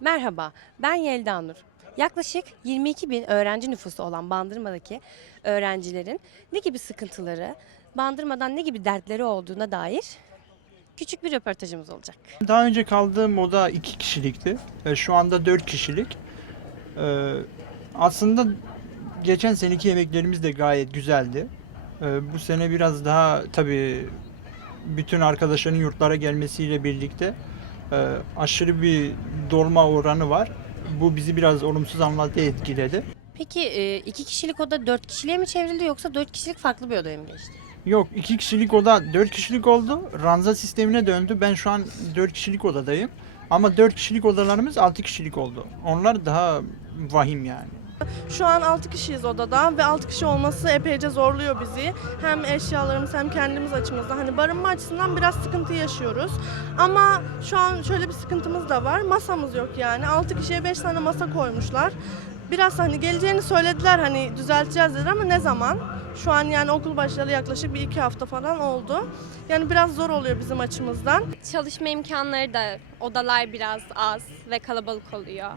Merhaba, ben Yelda Nur. Yaklaşık 22 bin öğrenci nüfusu olan Bandırma'daki öğrencilerin ne gibi sıkıntıları, Bandırma'dan ne gibi dertleri olduğuna dair küçük bir röportajımız olacak. Daha önce kaldığım oda iki kişilikti. Şu anda dört kişilik. E, Aslında geçen seneki yemeklerimiz de gayet güzeldi. E, Bu sene biraz daha tabii bütün arkadaşların yurtlara gelmesiyle birlikte e, aşırı bir dolma oranı var. Bu bizi biraz olumsuz anlamda etkiledi. Peki e, iki kişilik oda dört kişiliğe mi çevrildi yoksa dört kişilik farklı bir odaya mı geçti? Yok iki kişilik oda dört kişilik oldu. Ranza sistemine döndü. Ben şu an dört kişilik odadayım. Ama dört kişilik odalarımız altı kişilik oldu. Onlar daha vahim yani. Şu an 6 kişiyiz odada ve 6 kişi olması epeyce zorluyor bizi. Hem eşyalarımız hem kendimiz açımızda. Hani barınma açısından biraz sıkıntı yaşıyoruz. Ama şu an şöyle bir sıkıntımız da var. Masamız yok yani. 6 kişiye 5 tane masa koymuşlar. Biraz hani geleceğini söylediler hani düzelteceğiz dediler ama ne zaman? Şu an yani okul başlayalı yaklaşık bir iki hafta falan oldu. Yani biraz zor oluyor bizim açımızdan. Çalışma imkanları da odalar biraz az ve kalabalık oluyor.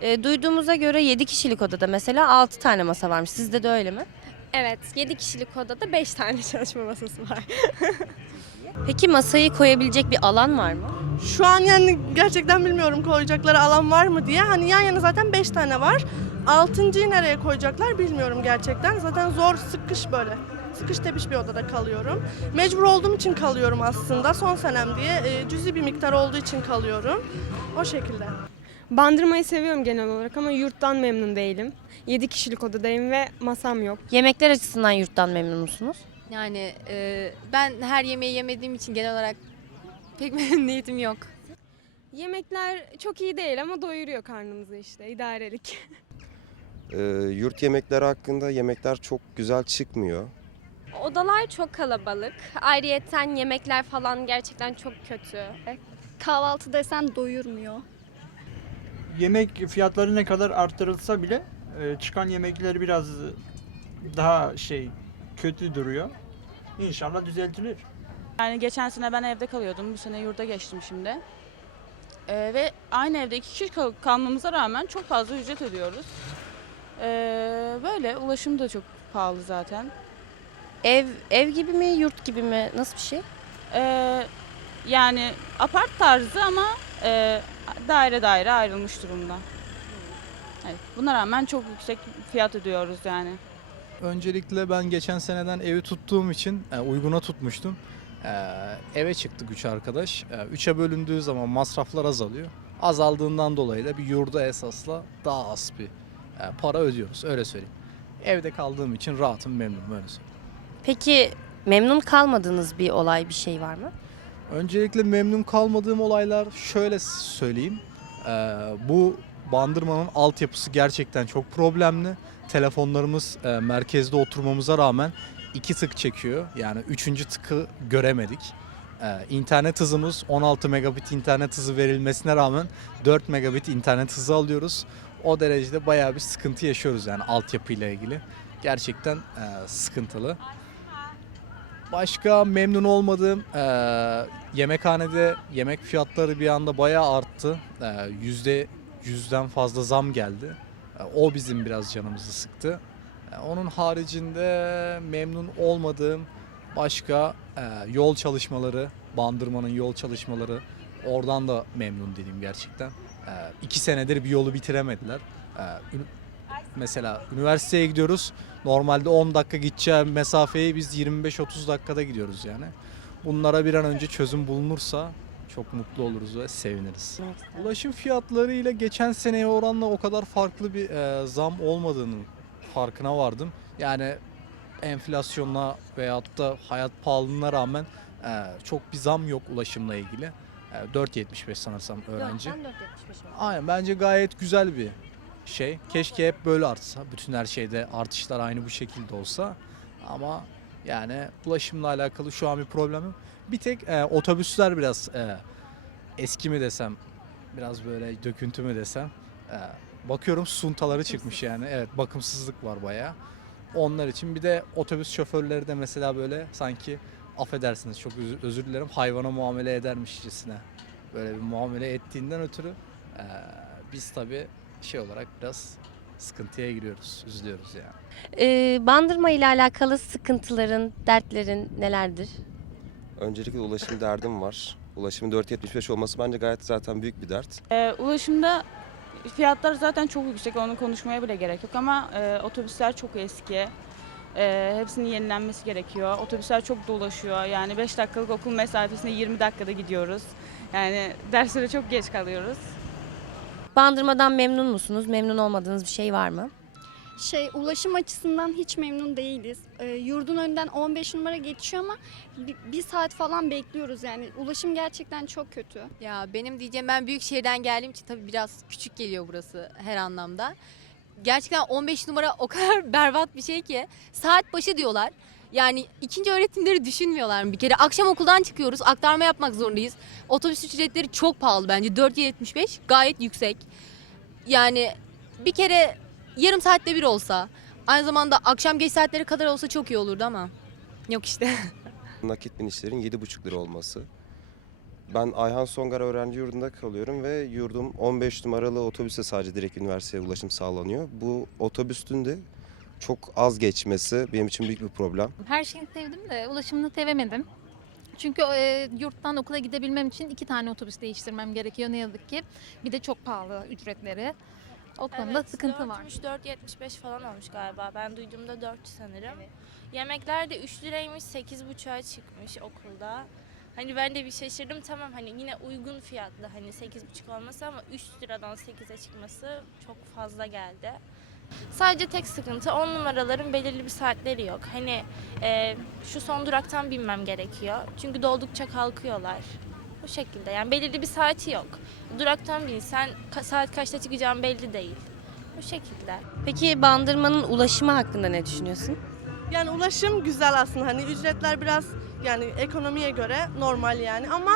E, duyduğumuza göre 7 kişilik odada mesela 6 tane masa varmış. Sizde de öyle mi? Evet, 7 kişilik odada 5 tane çalışma masası var. Peki masayı koyabilecek bir alan var mı? Şu an yani gerçekten bilmiyorum koyacakları alan var mı diye. Hani yan yana zaten 5 tane var. Altıncıyı nereye koyacaklar bilmiyorum gerçekten. Zaten zor sıkış böyle. Sıkış tepiş bir odada kalıyorum. Mecbur olduğum için kalıyorum aslında. Son senem diye e, cüzi bir miktar olduğu için kalıyorum. O şekilde. Bandırmayı seviyorum genel olarak ama yurttan memnun değilim. 7 kişilik odadayım ve masam yok. Yemekler açısından yurttan memnun musunuz? Yani e, ben her yemeği yemediğim için genel olarak pek memnuniyetim yok. Yemekler çok iyi değil ama doyuruyor karnımızı işte idarelik. Ee, yurt yemekleri hakkında yemekler çok güzel çıkmıyor. Odalar çok kalabalık. Ayrıyeten yemekler falan gerçekten çok kötü. Kahvaltı desen doyurmuyor. Yemek fiyatları ne kadar arttırılsa bile e, çıkan yemekler biraz daha şey kötü duruyor. İnşallah düzeltilir. Yani geçen sene ben evde kalıyordum. Bu sene yurda geçtim şimdi. Ee, ve aynı evde iki kişi kal- kalmamıza rağmen çok fazla ücret ödüyoruz. Ee, böyle ulaşım da çok pahalı zaten. Ev ev gibi mi, yurt gibi mi? Nasıl bir şey? Ee, yani apart tarzı ama e, daire daire ayrılmış durumda. Evet, buna rağmen çok yüksek fiyat ödüyoruz yani. Öncelikle ben geçen seneden evi tuttuğum için e, uyguna tutmuştum. E, eve çıktık üç arkadaş. E, üçe bölündüğü zaman masraflar azalıyor. Azaldığından dolayı da bir yurda esasla daha az bir e, para ödüyoruz öyle söyleyeyim. Evde kaldığım için rahatım memnunum öyle söyleyeyim. Peki memnun kalmadığınız bir olay, bir şey var mı? Öncelikle memnun kalmadığım olaylar şöyle söyleyeyim. Ee, bu bandırmanın altyapısı gerçekten çok problemli. Telefonlarımız e, merkezde oturmamıza rağmen iki tık çekiyor. Yani üçüncü tıkı göremedik. Ee, internet hızımız 16 megabit internet hızı verilmesine rağmen 4 megabit internet hızı alıyoruz. O derecede bayağı bir sıkıntı yaşıyoruz yani altyapıyla ilgili. Gerçekten e, sıkıntılı. Başka memnun olmadığım eee, yemekhanede yemek fiyatları bir anda bayağı arttı. Yüzde yüzden fazla zam geldi. Eee, o bizim biraz canımızı sıktı. Eee, onun haricinde memnun olmadığım başka eee, yol çalışmaları, Bandırma'nın yol çalışmaları. Oradan da memnun değilim gerçekten. Eee iki senedir bir yolu bitiremediler. Ün- mesela üniversiteye gidiyoruz. Normalde 10 dakika gideceğim mesafeyi biz 25-30 dakikada gidiyoruz yani. Bunlara bir an önce çözüm bulunursa çok mutlu oluruz ve seviniriz. Ulaşım fiyatları ile geçen seneye oranla o kadar farklı bir e, zam olmadığını farkına vardım. Yani enflasyonla veyahut da hayat pahalılığına rağmen e, çok bir zam yok ulaşımla ilgili. E, 4.75 sanırsam öğrenci. Aynen bence gayet güzel bir şey. Keşke hep böyle artsa. Bütün her şeyde artışlar aynı bu şekilde olsa. Ama yani ulaşımla alakalı şu an bir problemim. Bir tek e, otobüsler biraz e, eski mi desem, biraz böyle döküntü mü desem. E, bakıyorum suntaları çıkmış yani. Evet bakımsızlık var bayağı. Onlar için bir de otobüs şoförleri de mesela böyle sanki affedersiniz çok özür, dilerim hayvana muamele edermişçesine böyle bir muamele ettiğinden ötürü Ee, biz tabii şey olarak biraz sıkıntıya giriyoruz, üzülüyoruz yani. Ee, bandırma ile alakalı sıkıntıların, dertlerin nelerdir? Öncelikle ulaşım derdim var. Ulaşımın 4.75 olması bence gayet zaten büyük bir dert. Ee, ulaşımda fiyatlar zaten çok yüksek. Onu konuşmaya bile gerek yok ama e, otobüsler çok eski. E, hepsinin yenilenmesi gerekiyor. Otobüsler çok dolaşıyor. Yani 5 dakikalık okul mesafesine 20 dakikada gidiyoruz. Yani derslere çok geç kalıyoruz. Bandırmadan memnun musunuz? Memnun olmadığınız bir şey var mı? Şey ulaşım açısından hiç memnun değiliz. Ee, yurdun önünden 15 numara geçiyor ama bir, bir saat falan bekliyoruz yani. Ulaşım gerçekten çok kötü. Ya benim diyeceğim ben büyük şehirden geldiğim için tabii biraz küçük geliyor burası her anlamda. Gerçekten 15 numara o kadar berbat bir şey ki saat başı diyorlar. Yani ikinci öğretimleri düşünmüyorlar mı bir kere? Akşam okuldan çıkıyoruz, aktarma yapmak zorundayız. Otobüs ücretleri çok pahalı bence. 4.75 gayet yüksek. Yani bir kere yarım saatte bir olsa, aynı zamanda akşam geç saatleri kadar olsa çok iyi olurdu ama yok işte. Nakit binişlerin 7,5 lira olması. Ben Ayhan Songar öğrenci yurdunda kalıyorum ve yurdum 15 numaralı otobüse sadece direkt üniversiteye ulaşım sağlanıyor. Bu otobüsün de çok az geçmesi benim için büyük bir problem. Her şeyi sevdim de ulaşımını sevemedim. Çünkü e, yurttan okula gidebilmem için iki tane otobüs değiştirmem gerekiyor ne yazık ki. Bir de çok pahalı ücretleri. O konuda sıkıntı var. 4.75 falan olmuş galiba. Ben duyduğumda 4 sanırım. Yemekler de 3 liraymış 8.5'a çıkmış okulda. Hani ben de bir şaşırdım tamam hani yine uygun fiyatlı hani 8.5 olması ama 3 liradan 8'e çıkması çok fazla geldi. Sadece tek sıkıntı 10 numaraların belirli bir saatleri yok. Hani e, şu son duraktan binmem gerekiyor. Çünkü doldukça kalkıyorlar. Bu şekilde yani belirli bir saati yok. Duraktan binsen ka- saat kaçta çıkacağım belli değil. Bu şekilde. Peki bandırmanın ulaşımı hakkında ne düşünüyorsun? Yani ulaşım güzel aslında hani ücretler biraz yani ekonomiye göre normal yani ama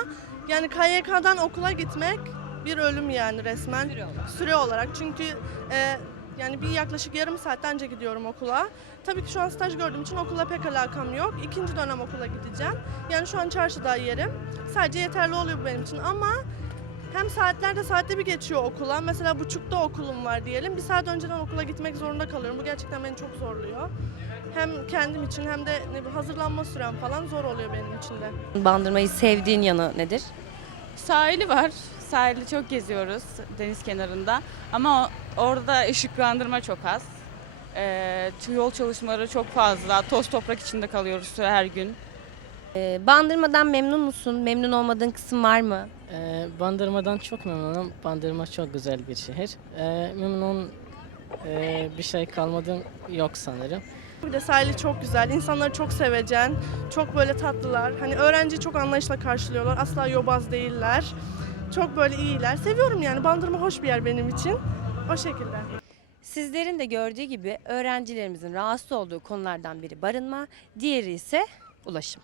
yani KYK'dan okula gitmek bir ölüm yani resmen süre olarak. Çünkü e, yani bir yaklaşık yarım saatten önce gidiyorum okula. Tabii ki şu an staj gördüğüm için okula pek alakam yok. İkinci dönem okula gideceğim. Yani şu an çarşıda yerim. Sadece yeterli oluyor bu benim için ama hem saatlerde saatte bir geçiyor okula. Mesela buçukta okulum var diyelim. Bir saat önceden okula gitmek zorunda kalıyorum. Bu gerçekten beni çok zorluyor. Hem kendim için hem de ne bileyim, hazırlanma sürem falan zor oluyor benim için de. Bandırmayı sevdiğin yanı nedir? Sahili var. Sahili çok geziyoruz deniz kenarında. Ama o- orada ışıklandırma çok az. Ee, yol çalışmaları çok fazla. Toz toprak içinde kalıyoruz her gün. Ee, bandırmadan memnun musun? Memnun olmadığın kısım var mı? Ee, Bandırma'dan çok memnunum. Bandırma çok güzel bir şehir. Ee, memnun e, bir şey kalmadı yok sanırım. Bir de sahili çok güzel. İnsanları çok sevecen. Çok böyle tatlılar. Hani öğrenci çok anlayışla karşılıyorlar. Asla yobaz değiller. Çok böyle iyiler. Seviyorum yani. Bandırma hoş bir yer benim için. O şekilde. Sizlerin de gördüğü gibi öğrencilerimizin rahatsız olduğu konulardan biri barınma, diğeri ise ulaşım.